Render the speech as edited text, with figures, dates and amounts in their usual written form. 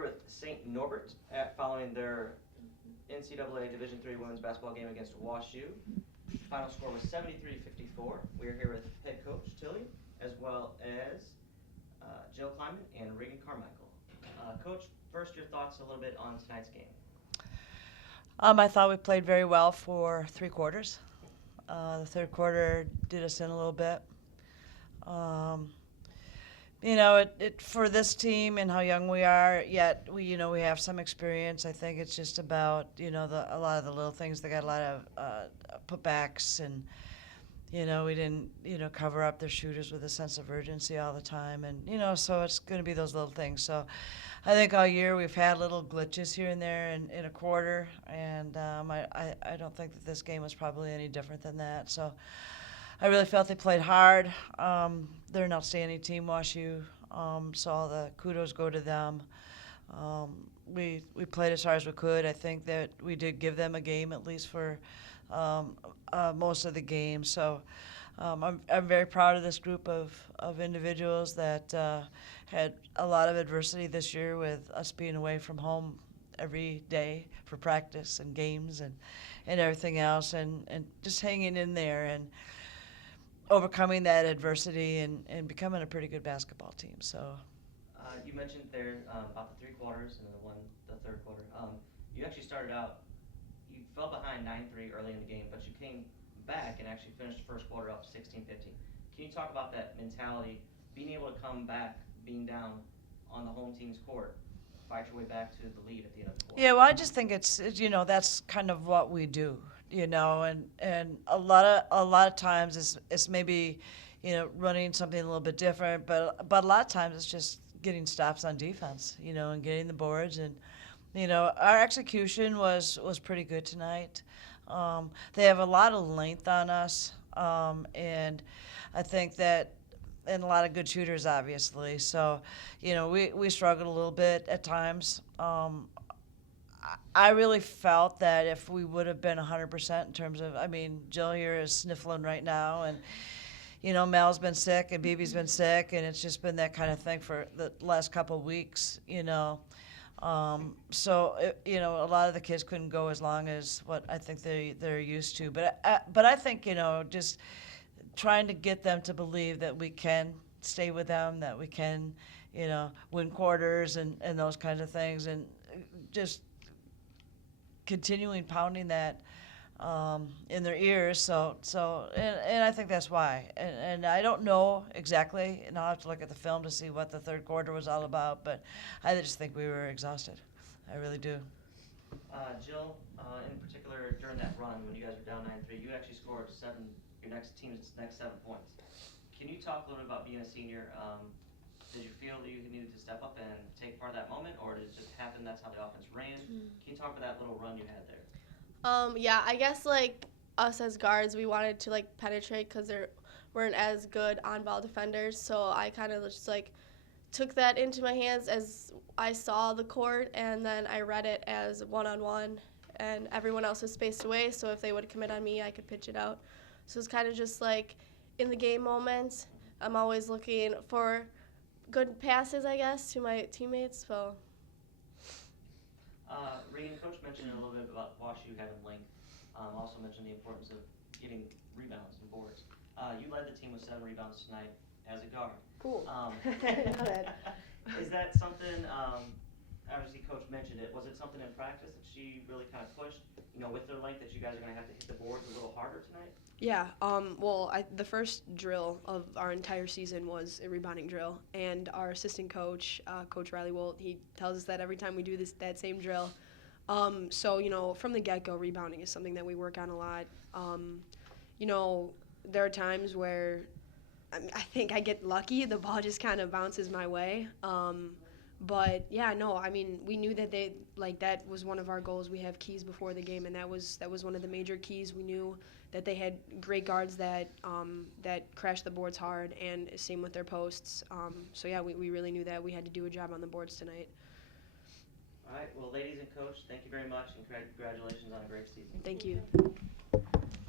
here with St. Norbert following their NCAA Division III women's basketball game against WashU. Final score was 73-54. We are here with head coach Tilley, as well as Jill Kleiman and Regan Carmichael. Coach, first your thoughts a little bit on tonight's game. I thought we played very well for 3 quarters. The third quarter did us in a little bit. For this team and how young we are, yet we have some experience. I think it's just about a lot of the little things. They got a lot of putbacks, and we didn't cover up their shooters with a sense of urgency all the time, and so it's going to be those little things. So I think all year we've had little glitches here and there in a quarter, and I don't think that this game was probably any different than that. So I really felt they played hard. They're an outstanding team, WashU, so all the kudos go to them. We played as hard as we could. I think that we did give them a game, at least for most of the game. So I'm very proud of this group of individuals that had a lot of adversity this year with us being away from home every day for practice and games and everything else, and just hanging in there and overcoming that adversity and becoming a pretty good basketball team. So You mentioned there about the 3 quarters and then the third quarter. You actually started out, you fell behind 9-3 early in the game, but you came back and actually finished the first quarter up 16-15. Can you talk about that mentality, being able to come back, being down on the home team's court, fight your way back to the lead at the end of the quarter? yeah, well, I just think it's that's kind of what we do, and a lot of times it's maybe running something a little bit different, but a lot of times it's just getting stops on defense, and getting the boards, and our execution was pretty good tonight. They have a lot of length on us, and I think that, and a lot of good shooters, obviously. So, we struggled a little bit at times. I really felt that if we would have been 100% in terms of, Jill here is sniffling right now, and Mel's been sick and BB's been sick, and it's just been that kind of thing for the last couple of weeks, So, a lot of the kids couldn't go as long as what I think they're used to. But I think, just trying to get them to believe that we can stay with them, that we can, win quarters and those kinds of things, and just continuing pounding that in their ears. So I think that's why. And I don't know exactly, and I'll have to look at the film to see what the third quarter was all about, but I just think we were exhausted. I really do. Jill, in particular, during that run when you guys were down 9-3, you actually scored your team's next 7 points. Can you talk a little bit about being a senior? Did you feel that you needed to step up and take part of that moment, or did it just happen? That's how the offense ran. Can you talk about that little run you had there? Yeah, I guess us as guards, we wanted to penetrate because there weren't as good on-ball defenders. So I kind of just took that into my hands as I saw the court, and then I read it as one-on-one, and everyone else was spaced away. So if they would commit on me, I could pitch it out. So it's kind of just in the game moments, I'm always looking for good passes, I guess, to my teammates. So. Regan, Coach mentioned a little bit about WashU having length. Also mentioned the importance of getting rebounds and boards. You led the team with 7 rebounds tonight as a guard. Cool. Is that something, obviously Coach mentioned it, was it something in practice that she really kind of pushed, with their length, that you guys are going to have to hit the boards a little harder tonight? Yeah, the first drill of our entire season was a rebounding drill, and our assistant coach, Coach Riley Wolt, he tells us that every time we do that same drill. So, from the get-go, rebounding is something that we work on a lot. There are times where I think I get lucky, the ball just kind of bounces my way. But yeah, no, we knew that that was one of our goals. We have keys before the game, and that was one of the major keys. We knew that they had great guards that crashed the boards hard, and same with their posts. So yeah, we really knew that we had to do a job on the boards tonight. All right, well, ladies and coach, thank you very much, and congratulations on a great season. Thank you.